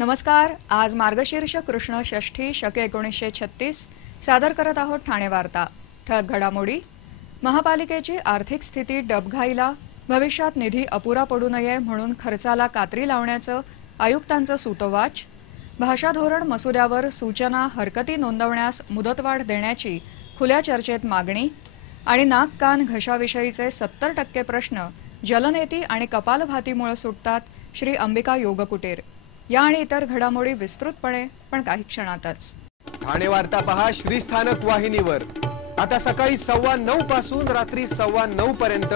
नमस्कार। आज मार्गशीर्ष कृष्ण षष्ठी शक 1936 सादर करत आहोत ठाणे वार्ता। ठळक घडामोडी। महापालिकेची आर्थिक स्थिती डबघाईला, भविष्यात निधी अपुरा पडू नये म्हणून खर्चाला कात्री लावण्याचं आयुक्तांचं सूतोवाच। भाषा धोरण मसुद्यावर सूचना हरकती नोंदवण्यास मुदतवाढ देण्याची खुल्या चर्चेत मागणी आणि नाक कान घशाविषयीचे 70% प्रश्न जलनेती आणि कपालभातीमुळे सुटतात, श्री अंबिका योग कुटीर। या आणि इतर घडामोडी विस्तृतपणे पण काही क्षणातच। ठाणे वार्ता पहा श्रीस्थानक वाहिनीवर। आता सकाळी 9:15 पासून रात्री 9:15 पर्यंत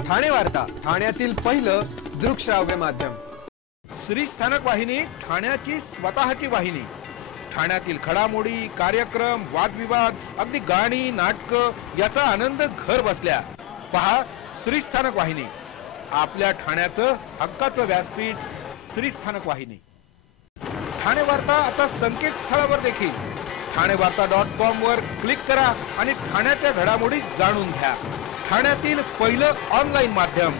ठाणे वार्ता, ठाण्यातील पहिलं दृकश्राव्य माध्यम। श्रीस्थानक वाहिनी ठाण्याची स्वतःची वाहिनी। ठाण्यातील घडामोडी, कार्यक्रम, वादविवाद, अगदी गाणी, नाटक याचा आनंद घर बसल्या पहा श्रीस्थानक वाहिनी। आपल्या ठाण्याचं हक्काचं व्यासपीठ श्रीस्थानक वाहिनी। ठाणे वार्ता आता संकेतस्थळावर देखील ठाणेवार्ता.com वर क्लिक करा आणि ठाण्याच्या घडामोडी जाणून घ्या। ठाण्यातील पहिलं ऑनलाईन माध्यम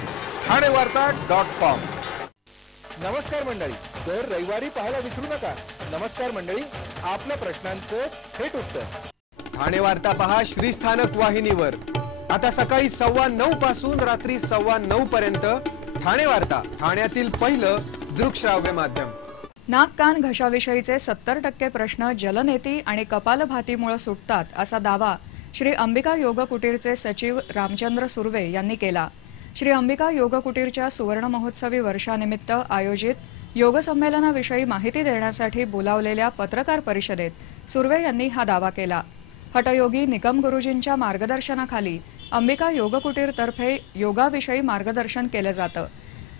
ठाणेवार्ता.com। नमस्कार मंडळी, तर रविवारी पाहायला विसरू नका। नमस्कार मंडळी, आपल्या प्रश्नांचं थेट उत्तर। ठाणे वार्ता पहा श्रीस्थानक वाहिनीवर। आता सकाळी 9:15 पासून रात्री 9:15 पर्यंत ठाणे वार्ता, ठाण्यातील पहिलं दृकश्राव्य माध्यम। नाक कान घशाविषयीचे 70% प्रश्न जलनेती आणि कपालभातीमुळे सुटतात असा दावा श्री अंबिका योग कुटीरचे सचिव रामचंद्र सुर्वे यांनी केला। श्री अंबिका योग कुटीरच्या सुवर्ण महोत्सवी वर्षानिमित्त आयोजित योग संमेलनाविषयी माहिती देण्यासाठी बोलावलेल्या पत्रकार परिषदेत सुर्वे यांनी हा दावा केला। हठयोगी निकम गुरुजींच्या मार्गदर्शनाखाली अंबिका योग कुटीरतर्फे योगाविषयी मार्गदर्शन केलं जातं।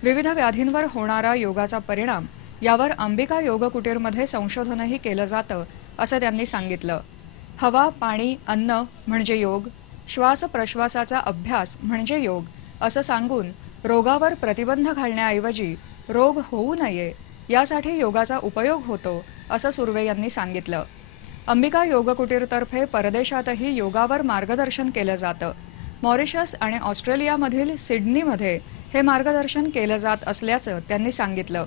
विविध व्याधींवर होणारा योगाचा परिणाम यावर अंबिका योग कुटीरमध्ये संशोधनही केलं जातं असं त्यांनी सांगितलं। हवा, पाणी, अन्न म्हणजे योग, श्वास प्रश्वासाचा अभ्यास म्हणजे योग असं सांगून रोगावर प्रतिबंध घालण्याऐवजी रोग होऊ नये यासाठी योगाचा उपयोग होतो असं सुर्वे यांनी सांगितलं। अंबिका योग कुटीरतर्फे परदेशातही योगावर मार्गदर्शन केलं जातं। मॉरिशस आणि ऑस्ट्रेलियामधील सिडनीमध्ये हे मार्गदर्शन केलं जात असल्याचं त्यांनी सांगितलं।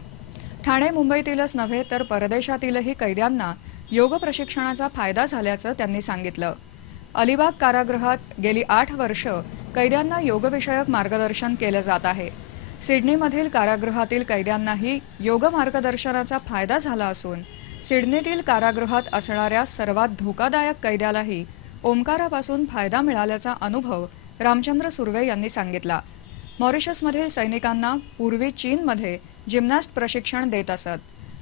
ठाणे मुंबईतीलच नव्हे तर परदेशातीलही कैद्यांना योग प्रशिक्षणाचा फायदा झाल्याचं त्यांनी सांगितलं। अलिबाग कारागृहात गेली 8 वर्ष कैद्यांना योगविषयक मार्गदर्शन केलं जात आहे। सिडनीमधील कारागृहातील कैद्यांनाही योग मार्गदर्शनाचा फायदा झाला असून सिडनीतील कारागृहात असणाऱ्या सर्वात धोकादायक कैद्यालाही ओंकारापासून फायदा मिळाल्याचा अनुभव रामचंद्र सुर्वे यांनी सांगितला। मॉरिशसमधील सैनिकांना पूर्वी चीनमध्ये जिम्नॅस्ट प्रशिक्षण देत असत,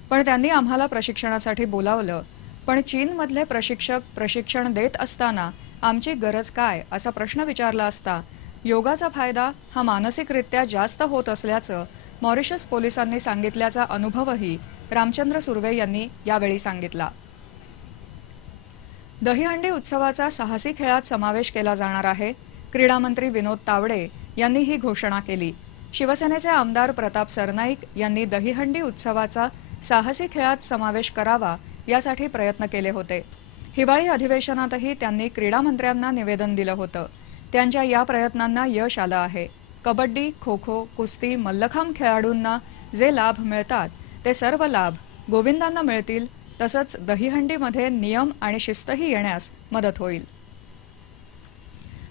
पण त्यांनी आम्हाला प्रशिक्षणासाठी बोलावलं, पण चीनमधले प्रशिक्षक प्रशिक्षण देत असताना आमची गरज काय असा प्रश्न विचारला असता योगाचा फायदा हा मानसिकरित्या जास्त होत असल्याचं मॉरिशस पोलिसांनी सांगितल्याचा अनुभवही रामचंद्र सुर्वे यांनी यावेळी सांगितला। दहीहंडी उत्सवाचा साहसी खेळात समावेश केला जाणार आहे। क्रीडा मंत्री विनोद तावडे यांनी ही घोषणा केली। शिवसेनेचे आमदार प्रताप सरनाईक यांनी दहीहंडी उत्सवाचा साहसी खेळात समावेश करावा यासाठी प्रयत्न केले होते। हिवाळी अधिवेशनातही त्यांनी क्रीडा मंत्र्यांना निवेदन दिलं होतं। त्यांच्या या प्रयत्नांना यश आलं आहे। कबड्डी, खो खो, कुस्ती, मल्लखांब खेळाडूंना जे लाभ मिळतात ते सर्व लाभ गोविंदांना मिळतील, तसंच दहीहंडीमध्ये नियम आणि शिस्तही येण्यास मदत होईल।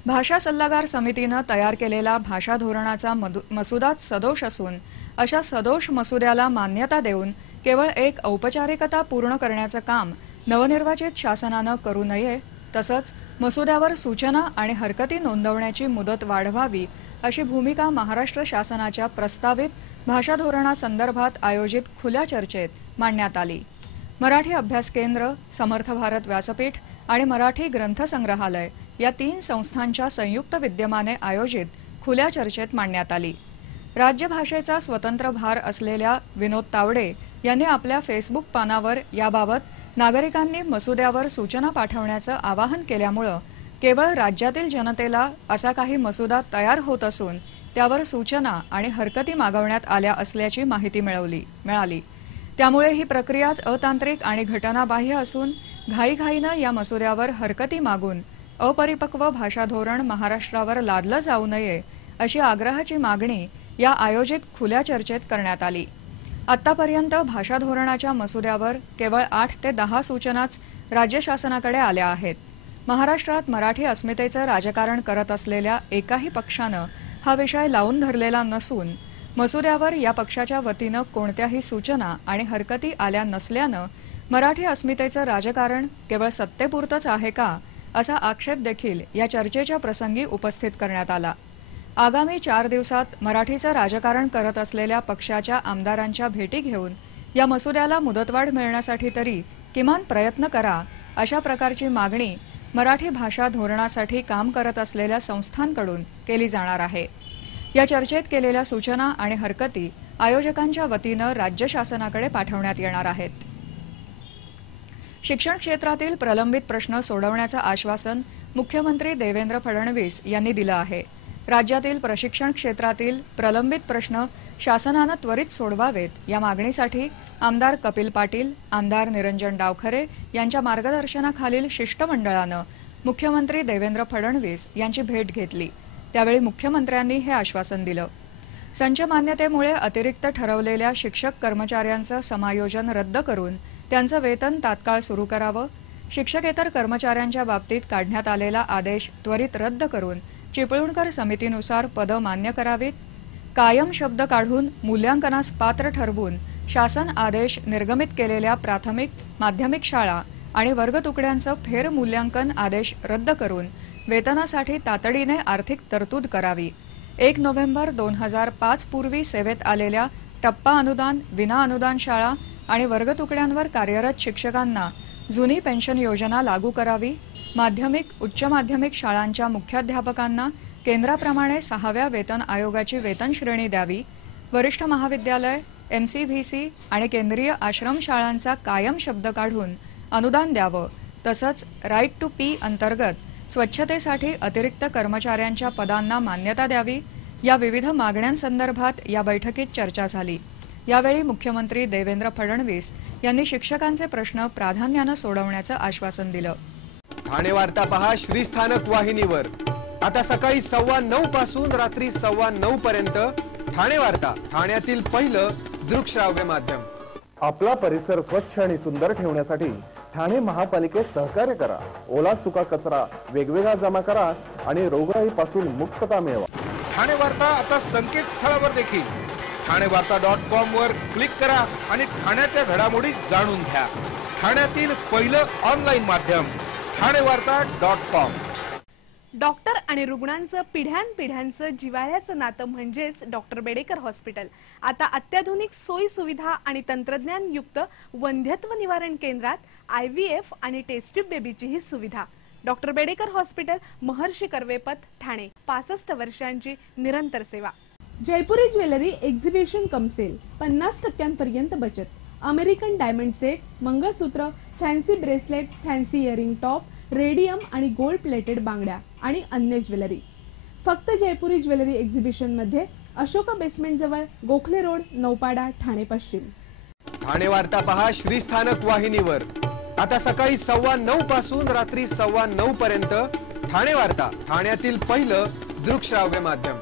भाषा सल्लागार समितीनं तयार केलेला भाषा धोरणाचा मसुदात सदोष असून अशा सदोष मसुद्याला मान्यता देऊन केवळ एक औपचारिकता पूर्ण करण्याचं काम नवनिर्वाचित शासनानं करू नये, तसंच मसुद्यावर सूचना आणि हरकती नोंदवण्याची मुदत वाढवावी अशी भूमिका महाराष्ट्र शासनाच्या प्रस्तावित भाषा धोरणासंदर्भात आयोजित खुल्या चर्चेत मांडण्यात आली। मराठी अभ्यास केंद्र, समर्थ भारत व्यासपीठ आणि मराठी ग्रंथसंग्रहालय या 3 संस्थांच्या संयुक्त विद्यमाने आयोजित खुल्या चर्चेत मांडण्यात आली। राज्य भाषेचा स्वतंत्र भार असलेल्या विनोद तावडे यांनी आपल्या फेसबुक पानावर याबाबत नागरिकांनी मसुद्यावर सूचना पाठवण्याचं आवाहन केल्यामुळे केवळ राज्यातील जनतेला असा काही मसुदा तयार होत असून त्यावर सूचना आणि हरकती मागवण्यात आल्या असल्याची माहिती मिळाली। त्यामुळे ही प्रक्रियाच अतांत्रिक आणि घटनाबाह्य असून घाईघाईनं या मसुद्यावर हरकती मागून अपरिपक्व भाषा धोरण महाराष्ट्रावर लादलं जाऊ नये अशी आग्रहाची मागणी या आयोजित खुल्या चर्चेत करण्यात आली। आतापर्यंत भाषा धोरणाच्या मसुद्यावर केवळ 8 ते 10 सूचनाच राज्य शासनाकडे आल्या आहेत. महाराष्ट्रात मराठी अस्मितेचं राजकारण करत असलेल्या एकाही पक्षानं हा विषय लावून धरलेला नसून मसुद्यावर या पक्षाच्या वतीनं कोणत्याही सूचना आणि हरकती आल्या नसल्यानं मराठी अस्मितेचं राजकारण केवळ सत्तेपुरतंच आहे का असा आक्षेप देखील या चर्चेच्या प्रसंगी उपस्थित करण्यात आला. आगामी 4 दिवसात मराठीचं राजकारण करत असलेल्या पक्षाच्या आमदारांच्या भेटी घेऊन या मसुद्याला मुदतवाढ मिळण्यासाठी तरी किमान प्रयत्न करा अशा प्रकारची मागणी मराठी भाषा धोरणासाठी काम करत असलेल्या संस्थांकडून केली जाणार आहे. या चर्चेत केलेल्या सूचना आणि हरकती आयोजकांच्या वतीनं राज्य शासनाकडे पाठवण्यात येणार आहेत. शिक्षण क्षेत्रातील प्रलंबित प्रश्न सोडवण्याचं आश्वासन मुख्यमंत्री देवेंद्र फडणवीस यांनी दिलं आहे. राज्यातील प्रशिक्षण क्षेत्रातील प्रलंबित प्रश्न शासनानं त्वरित सोडवावेत या मागणीसाठी आमदार कपिल पाटील, आमदार निरंजन डावखरे यांच्या मार्गदर्शनाखालील शिष्टमंडळानं मुख्यमंत्री देवेंद्र फडणवीस यांची भेट घेतली. त्यावेळी मुख्यमंत्र्यांनी हे आश्वासन दिलं. संच मान्यतेमुळे अतिरिक्त ठरवलेल्या शिक्षक कर्मचाऱ्यांचं समायोजन रद्द करून त्यांचं वेतन तात्काळ सुरू करावं, शिक्षकेतर कर्मचाऱ्यांच्या बाबतीत काढण्यात आलेला आदेश त्वरित रद्द करून चिपळूणकर समितीनुसार पदं मान्य करावीत, कायम शब्द काढून मूल्यांकनास पात्र ठरवून शासन आदेश निर्गमित केलेल्या प्राथमिक, माध्यमिक शाळा आणि वर्गतुकड्यांचं फेर मूल्यांकन आदेश रद्द करून वेतनासाठी तातडीने आर्थिक तरतूद करावी, 1 नोव्हेंबर 2005 पूर्वी सेवेत आलेल्या टप्पा अनुदान, विना अनुदान शाळा आणि वर्गतुकड्यांवर कार्यरत शिक्षकांना जुनी पेन्शन योजना लागू करावी, माध्यमिक, उच्च माध्यमिक शाळांच्या मुख्याध्यापकांना केंद्राप्रमाणे 6व्या वेतन आयोगाची वेतन श्रेणी द्यावी, वरिष्ठ महाविद्यालय, MCVC आणि केंद्रीय आश्रम शाळांचा कायम शब्द काढून अनुदान द्यावं, तसंच राईट टू पी अंतर्गत स्वच्छतेसाठी अतिरिक्त कर्मचाऱ्यांच्या पदांना मान्यता द्यावी या विविध मागण्यांसंदर्भात या बैठकीत चर्चा झाली. यावेळी मुख्यमंत्री देवेंद्र फडणवीस यांनी शिक्षकांचे प्रश्न प्राधान्यानं सोडवण्याचं आश्वासन दिलं. ठाणे वार्ता पहा श्रीस्थानक वाहिनीवर. आता सकाळी 9:15 पासून रात्री 9:15 पर्यंत ठाणे वार्ता, ठाण्यातील पहिलं दृकश्राव्य माध्यम. आपला परिसर स्वच्छ आणि सुंदर ठेवण्यासाठी ठाणे महापालिकेत सहकार्य करा. ओला सुका कचरा वेगवेगळा जमा करा आणि रोगराईपासून मुक्तता मिळवा. ठाणे वार्ता आता संकेतस्थळावर देखील ठाणेवार्ता.com वर क्लिक करा आणि ठाण्याच्या घडामोडी जाणून घ्या. ठाण्यातील पहिलं ऑनलाईन माध्यम ठाणेवार्ता.com. डॉक्टर आणि रुग्णांचं पिढ्यानपिढ्यांचं जिव्हाळ्याचं नातं म्हणजेच डॉक्टर बेडेकर हॉस्पिटल. आता अत्याधुनिक सोयी सुविधा आणि तंत्रज्ञान युक्त वंध्यत्व निवारण केंद्रात IVF आणि टेस्ट ट्यूब बेबीचीही सुविधा. Doctor Bedekar hospital, Maharshi Karve Path, Thane. 65 वर्षांची निरंतर सेवा. Jaipuri jewellery exhibition cum sale, 50% बचत. American diamond sets, mangalsutra, fancy bracelet, fancy earring top, radium आणि गोल्ड प्लेटेड बांगड्या आणि अन्य ज्वेलरी फक्त जयपुरी ज्वेलरी एक्झिबिशन मध्ये, अशोका बेसमेंट जवळ, गोखले रोड, नौपाडा, ठाणे पश्चिम. ठाणे वार्ता पहा श्रीस्थानक वाहिनीवर. आता सकाळी 9:15 पासून रात्री 9:15 पर्यंत ठाणे वार्ता, ठाण्यातील पहिलं दृकश्राव्य माध्यम.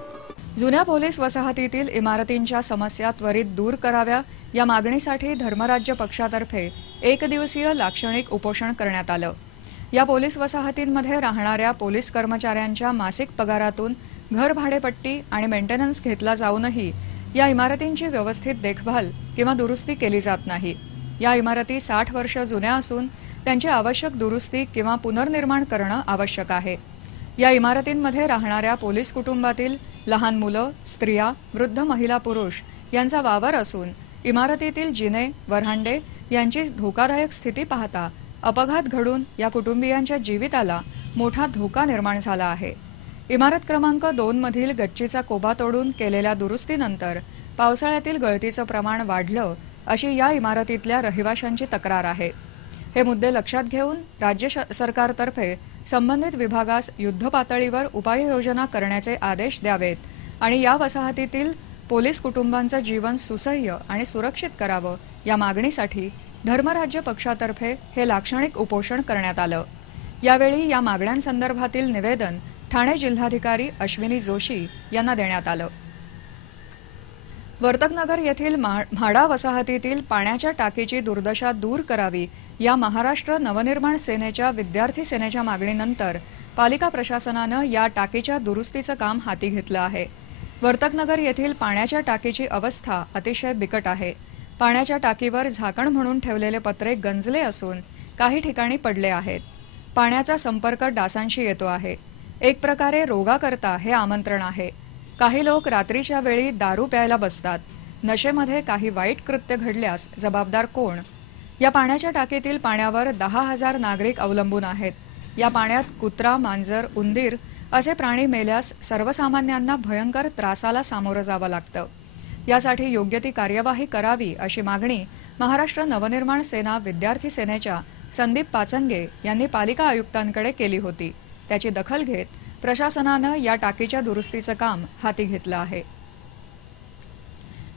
जुन्या पोलीस वसाहतीतील इमारतींच्या समस्या त्वरित दूर कराव्या या मागणीसाठी धर्मराज्य पक्षातर्फे 1 दिवसीय लाक्षणिक उपोषण करण्यात आलं. या पोलीस वसाहतींमध्ये राहणाऱ्या पोलीस कर्मचाऱ्यांच्या मासिक पगारातून घर भाडेपट्टी आणि मेंटेनन्स घेतला जाऊनही या इमारतींची व्यवस्थित देखभाल किंवा दुरुस्ती केली जात नाही. या इमारती 60 वर्ष जुन्या असून त्यांची आवश्यक दुरुस्ती किंवा पुनर्निर्माण करणं आवश्यक आहे. या इमारतींमध्ये राहणाऱ्या पोलीस कुटुंबातील लहान मुलं, स्त्रिया, वृद्ध महिला, पुरुष यांचा वावर असून इमारतीतील जिने, वऱ्हांडे यांची धोकादायक स्थिती पाहता अपघात घडून या कुटुंबियांच्या जीविताला मोठा धोका निर्माण झाला आहे. इमारत क्रमांक 2 मधील गच्चीचा कोबा तोडून केलेल्या दुरुस्तीनंतर पावसाळ्यातील गळतीचं प्रमाण वाढलं अशी या इमारतीतल्या रहिवाशांची तक्रार आहे. हे मुद्दे लक्षात घेऊन राज्य सरकारतर्फे संबंधित विभागास युद्धपातळीवर उपाययोजना करण्याचे आदेश द्यावेत आणि या वसाहतीतील पोलीस कुटुंबांचं जीवन सुसह्य आणि सुरक्षित करावं या मागणीसाठी धर्मराज्य पक्षातर्फे हे लाक्षणिक उपोषण करण्यात आलं. यावेळी या मागण्यांसंदर्भातील निवेदन ठाणे जिल्हाधिकारी अश्विनी जोशी यांना देण्यात आलं. वर्तकनगर येथील म्हाडा वसाहतीतील पाण्याच्या टाकीची दुर्दशा दूर करावी या महाराष्ट्र नवनिर्माण सेनेच्या विद्यार्थी सेनेच्या मागणीनंतर पालिका प्रशासनानं या टाकीच्या दुरुस्तीचं काम हाती घेतलं आहे. वर्तकनगर येथील पाण्याच्या टाकीची अवस्था अतिशय बिकट आहे. पाण्याच्या टाकीवर झाकण म्हणून ठेवलेले पत्रे गंजले असून काही ठिकाणी पडले आहेत. पाण्याचा संपर्क डासांशी येतो आहे. एक प्रकारे रोगाकरता हे आमंत्रण आहे. काही लोक रात्रीच्या वेळी दारू प्यायला बसतात. नशेमध्ये काही वाईट कृत्य घडल्यास जबाबदार कोण? या पाण्याच्या टाकीतील पाण्यावर 10,000 नागरिक अवलंबून आहेत. या पाण्यात कुत्रा, मांजर, उंदीर असे प्राणी मेल्यास सर्वसामान्यांना भयंकर त्रासाला सामोरं जावं लागतं. यासाठी योग्य ती कार्यवाही करावी अशी मागणी महाराष्ट्र नवनिर्माण सेना विद्यार्थी सेनेच्या संदीप पाचंगे यांनी पालिका आयुक्तांकडे केली होती. त्याची दखल घेत प्रशासनानं या टाकीच्या दुरुस्तीचं काम हाती घेतलं आहे.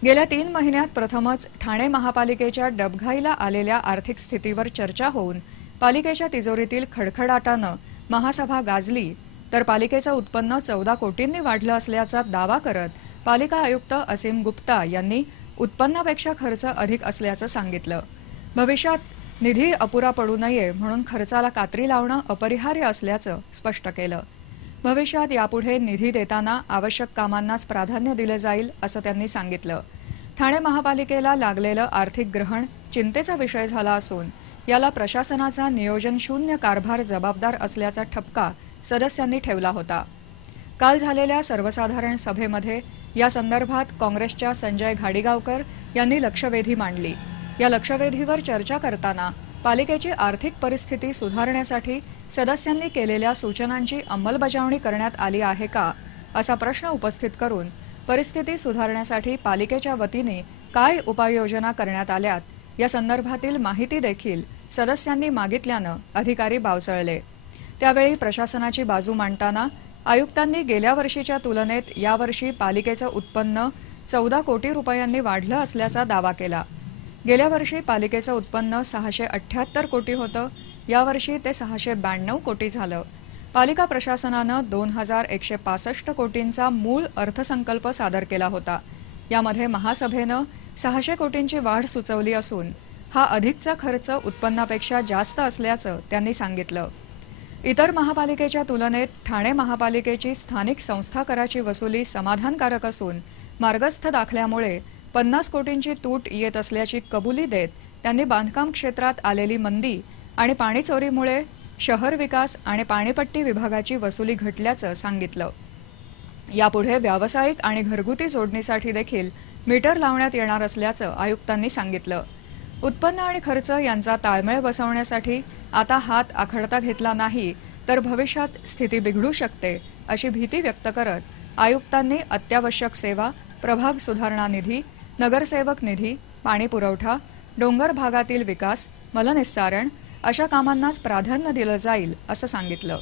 गेल्या 3 महिन्यात प्रथमच ठाणे महापालिकेच्या डबघाईला आलेल्या आर्थिक स्थितीवर चर्चा होऊन पालिकेच्या तिजोरीतील खडखडाटानं महासभा गाजली, तर पालिकेचं उत्पन्न 14 कोटींनी वाढलं असल्याचा दावा करत पालिका आयुक्त असीम गुप्ता यांनी उत्पन्नापेक्षा खर्च अधिक असल्याचं सांगितलं. भविष्यात निधी अपुरा पडू नये म्हणून खर्चाला कात्री लावणं अपरिहार्य असल्याचं स्पष्ट केलं. भविष्यात यापुढे निधी देताना आवश्यक कामांनाच प्राधान्य दिले जाईल असं त्यांनी सांगितलं. ठाणे महापालिकेला लागलेलं आर्थिक ग्रहण चिंतेचा विषय झाला असून याला प्रशासनाचा नियोजन शून्य कारभार जबाबदार असल्याचा ठपका सदस्यांनी ठेवला होता. काल झालेल्या सर्वसाधारण सभेमध्ये या संदर्भात काँग्रेसच्या संजय घाडीगावकर यांनी लक्षवेधी मांडली. या लक्षवेधीवर चर्चा करताना पालिकेची आर्थिक परिस्थिती सुधारण्यासाठी सदस्यांनी केलेल्या सूचनांची अंमलबजावणी करण्यात आली आहे का असा प्रश्न उपस्थित करून परिस्थिती सुधारण्यासाठी पालिकेच्या वतीने काय उपाययोजना करण्यात आल्यात या संदर्भातील माहिती देखील सदस्यांनी मागितल्यानं अधिकारी बावचळले. त्यावेळी प्रशासनाची बाजू मांडताना आयुक्तांनी गेल्या वर्षीच्या तुलनेत यावर्षी पालिकेचं उत्पन्न 14 कोटी रुपयांनी वाढलं असल्याचा दावा केला. गेल्या वर्षी पालिकेचं उत्पन्न 678 कोटी होतं. यावर्षी ते 692 कोटी झालं. पालिका प्रशासनानं 2165 कोटींचा मूळ अर्थसंकल्प सादर केला होता. यामध्ये महासभेनं 600 कोटींची वाढ सुचवली असून हा अधिकचा खर्च उत्पन्नापेक्षा जास्त असल्याचं त्यांनी सांगितलं. इतर महापालिकेच्या तुलनेत ठाणे महापालिकेची स्थानिक संस्था कराची वसुली समाधानकारक असून मार्गस्थ दाखल्यामुळे 50 कोटींची तूट येत असल्याची कबुली देत त्यांनी बांधकाम क्षेत्रात आलेली मंदी आणि पाणीचोरीमुळे शहर विकास आणि पाणीपट्टी विभागाची वसुली घटल्याचं सांगितलं. यापुढे व्यावसायिक आणि घरगुती जोडणीसाठी देखील मीटर लावण्यात येणार असल्याचं आयुक्तांनी सांगितलं. उत्पन्न आणि खर्च यांचा ताळमेळ बसवण्यासाठी आता हात आखडता घेतला नाही तर भविष्यात स्थिती बिघडू शकते अशी भीती व्यक्त करत आयुक्तांनी अत्यावश्यक सेवा, प्रभाग सुधारणा निधी, नगरसेवक निधी, पाणी पुरवठा, डोंगर भागातील विकास, मलनिस्सारण अशा कामांनाच प्राधान्य दिलं जाईल असं सांगितलं.